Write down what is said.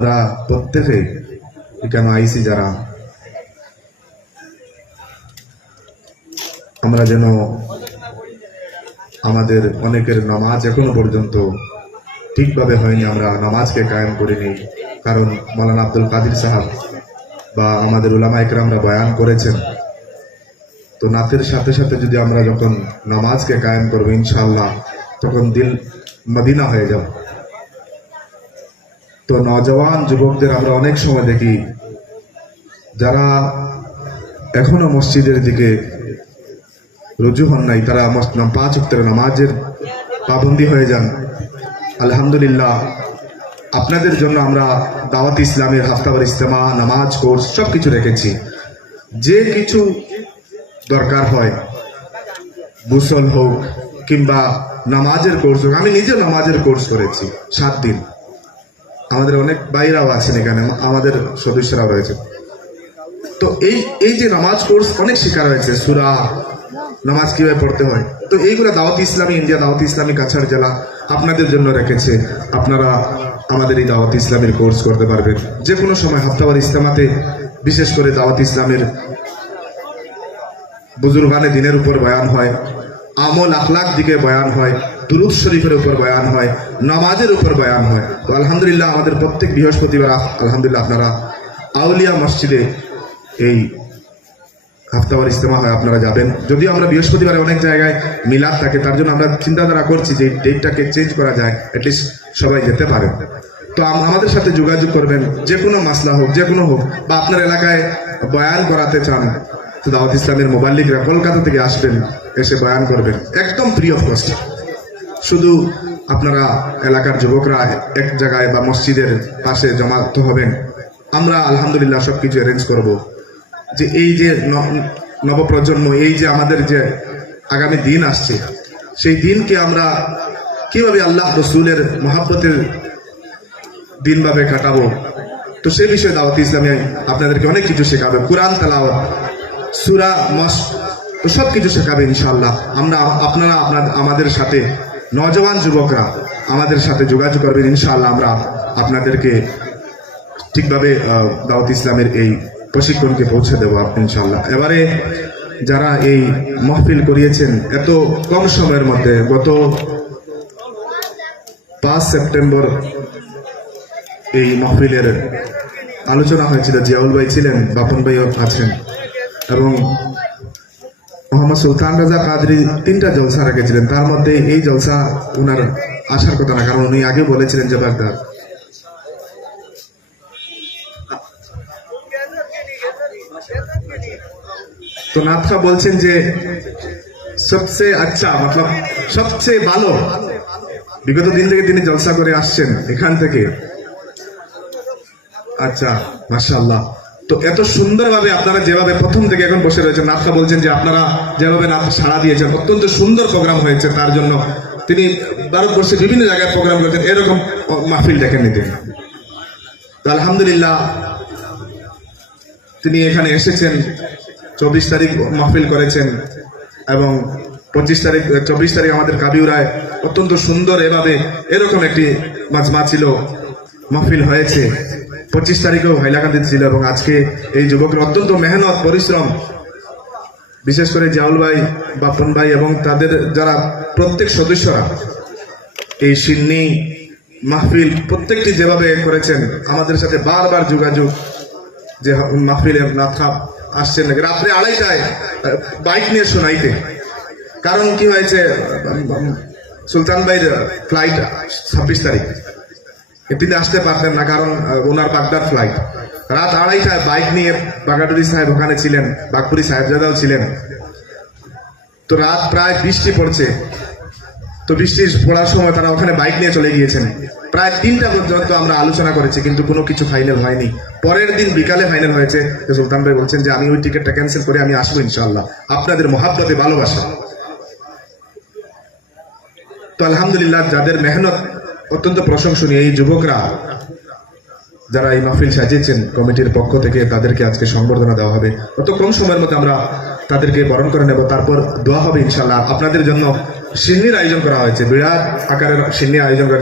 আমরা প্রত্যেকে এখানে আইসি যারা? আমরা যেন আমাদের অনেকের নামাজ এখনও পর্যন্ত ঠিকভাবে হয়নি, আমরা নামাজকে কায়েম করিনি। কারণ মালানা আব্দুল কাদির সাহাব বা আমাদের উলামা একরামরা বয়ান করেছেন, তো নাতের সাথে সাথে যদি আমরা যখন নামাজকে কায়েম করব ইনশাল্লাহ তখন দিল মদিনা হয়ে যাবে। তো নজওয়ান যুবকদের আমরা অনেক সময় দেখি, যারা এখনও মসজিদের দিকে রুজু হন নাই, তারা পাঁচ উত্তর নামাজের পাবন্দি হয়ে যান। আলহামদুলিল্লাহ, আপনাদের জন্য আমরা দাওয়াত ইসলামের হাফতাবার ইস্তেমা নামাজ, কোর্স সব কিছু রেখেছি। যে কিছু দরকার হয় বুসল হোক কিংবা নামাজের কোর্স হোক, আমি নিজে নামাজের কোর্স করেছি, সাত দিন। আমাদের অনেক বাইরাও আছেন এখানে, আমাদের সদস্যরাও রয়েছে। তো এই এই যে নামাজ কোর্স অনেক শেখার হয়েছে সুরা, নামাজ কীভাবে পড়তে হয়? তো এইগুলো দাওয়াত ইসলামী, ইন্ডিয়া দাওয়াত ইসলামী, কাছাড় জেলা আপনাদের জন্য রেখেছে। আপনারা আমাদের এই দাওয়াত ইসলামের কোর্স করতে পারবেন। যে কোনো সময় হাফতাবার ইসলামাতে বিশেষ করে দাওয়াত ইসলামের বুজুর্গানে দিনের উপর বয়ান হয়। আমল আখলাক দিকে বয়ান হয়, দুরুদ শরীফের উপর বয়ান হয়, নামাজের উপর বয়ান হয়। তো আলহামদুলিল্লাহ আমাদের প্রত্যেক বৃহস্পতিবার আলহামদুলিল্লাহ আপনারা আউলিয়া মসজিদে এই হাফতাবার ইস্তেমা হয়, আপনারা যাবেন। যদিও আমরা বৃহস্পতিবারে অনেক জায়গায় মিলাদ থাকে, তার জন্য আমরা চিন্তাধারা করছি যে ডেটটাকে চেঞ্জ করা যায় অ্যাটলিস্ট সবাই যেতে পারে। তো আমাদের সাথে যোগাযোগ করবেন, যে কোনো মাসলা হোক, যে কোনো হোক, বা আপনার এলাকায় বয়ান করাতে চান তো দাওয়াত ইসলামের মোবাল্লিকরা কলকাতা থেকে আসবেন, এসে বয়ান করবেন। একদম ফ্রি অফ কস্ট শুধু আপনারা এলাকার যুবকরা এক জায়গায় বা মসজিদের পাশে জমাতে হবেন। আমরা আলহামদুলিল্লাহ সব কিছু অ্যারেঞ্জ করব। যে এই যে নবপ্রজন্ম, এই যে আমাদের যে আগামী দিন আসছে, সেই দিনকে আমরা কীভাবে আল্লাহ রসুলের মহাব্বতের দিনভাবে কাটাবো? তো সে বিষয়ে দাওয়াত ইসলামে আপনাদেরকে অনেক কিছু শেখাবে। কোরআন তালাওয়াত সুরা, মস সব কিছু শেখাবে ইনশাল্লাহ আমরা, আপনারা, আপনার, আমাদের সাথে নজওয়ান যুবকরা আমাদের সাথে যোগাযোগ করবেন ইনশাআল্লাহ আমরা আপনাদেরকে ঠিকভাবে দাওয়াত ইসলামের এই প্রশিক্ষণকে পৌঁছে দেবো ইনশাল্লাহ এবারে যারা এই মহফিল করিয়েছেন, এত কম সময়ের মধ্যে গত পাঁচ সেপ্টেম্বর এই মহফিলের আলোচনা হয়েছিল, জিয়াউল ভাই ছিলেন, বাপন ভাইও আছেন। এবং মোহাম্মদ সুলতান রাজা কাদরি তিনটা জলসা রেখেছিলেন। তার মধ্যে এই জলসা উনার আসার কথা না, কারণ উনি আগে বলেছিলেন যে বাগদাদ। তো নাথরা বলছেন যে সবচেয়ে আচ্ছা মতলব সবচেয়ে ভালো, বিগত দিন থেকে তিনি জলসা করে আসছেন এখান থেকে। আচ্ছা মাশাআল্লাহ। তো এত সুন্দরভাবে আপনারা যেভাবে প্রথম থেকে এখন বসে রয়েছেন নাথরা বলছেন যে আপনারা যেভাবে নাথ সাড়া দিয়েছেন, অত্যন্ত সুন্দর প্রোগ্রাম হয়েছে তার জন্য। তিনি ভারতবর্ষে বিভিন্ন জায়গায় প্রোগ্রাম করেছেন, এরকম মাহফিল ডেকে নিতেন তো আলহামদুলিল্লাহ, তিনি এখানে এসেছেন, চব্বিশ তারিখ মাহফিল করেছেন এবং পঁচিশ তারিখ, চব্বিশ তারিখ আমাদের কাবিউরায় অত্যন্ত সুন্দর এভাবে এরকম একটি মাজমা ছিল, মাহফিল হয়েছে। পঁচিশ তারিখেও হাইলাকান্দিতে ছিল এবং আজকে এই যুবকের অত্যন্ত মেহনত, পরিশ্রম, বিশেষ করে জাউল ভাই, বাপন ভাই এবং তাদের যারা প্রত্যেক সদস্যরা এই সিন্নি মাহফিল প্রত্যেকটি যেভাবে করেছেন, আমাদের সাথে বারবার যোগাযোগ যে মাহফিলে নাথা আসছেন রাত্রে আড়াইটায় বাইক নিয়ে শোনাইতে কারণ কি হয়েছে সুলতান ভাইয়ের ফ্লাইট ছাব্বিশ তারিখ। তিনি আসতে পারতেন না, কারণ ওনার বাগদার ফ্লাইট রাত আড়াইটায় বাইক নিয়ে বাগাডুরি সাহেব ওখানে ছিলেন, বাগপুরি সাহেবজাদাও ছিলেন। তো রাত প্রায় বৃষ্টি পড়ছে। তো বৃষ্টি পড়ার সময় তারা ওখানে বাইক নিয়ে চলে গিয়েছেন। প্রায় তিনটা পর্যন্ত আমরা আলোচনা করেছি, কিন্তু কোনো কিছু ফাইনাল হয়নি। পরের দিন বিকালে ফাইনাল হয়েছে। তো সুলতান ভাই বলছেন যে, আমি ওই টিকিটটা ক্যান্সেল করে আমি আসব ইনশাল্লাহ আপনাদের মহাব্বতে ভালোবাসা। তো আলহামদুলিল্লাহ, যাদের মেহনত অত্যন্ত প্রশংসনীয় এই যুবকরা যারা এই মাহফিল সাজিয়েছেন কমিটির পক্ষ থেকে, তাদেরকে আজকে সংবর্ধনা দেওয়া হবে অত কম সময়ের মধ্যে আমরা তাদেরকে বরণ করে নেব, তারপর দোয়া হবে ইনশাল্লাহ আপনাদের জন্য সিন্নির আয়োজন করা হয়েছে, বিরাট আকারের সিন্নি আয়োজন করা।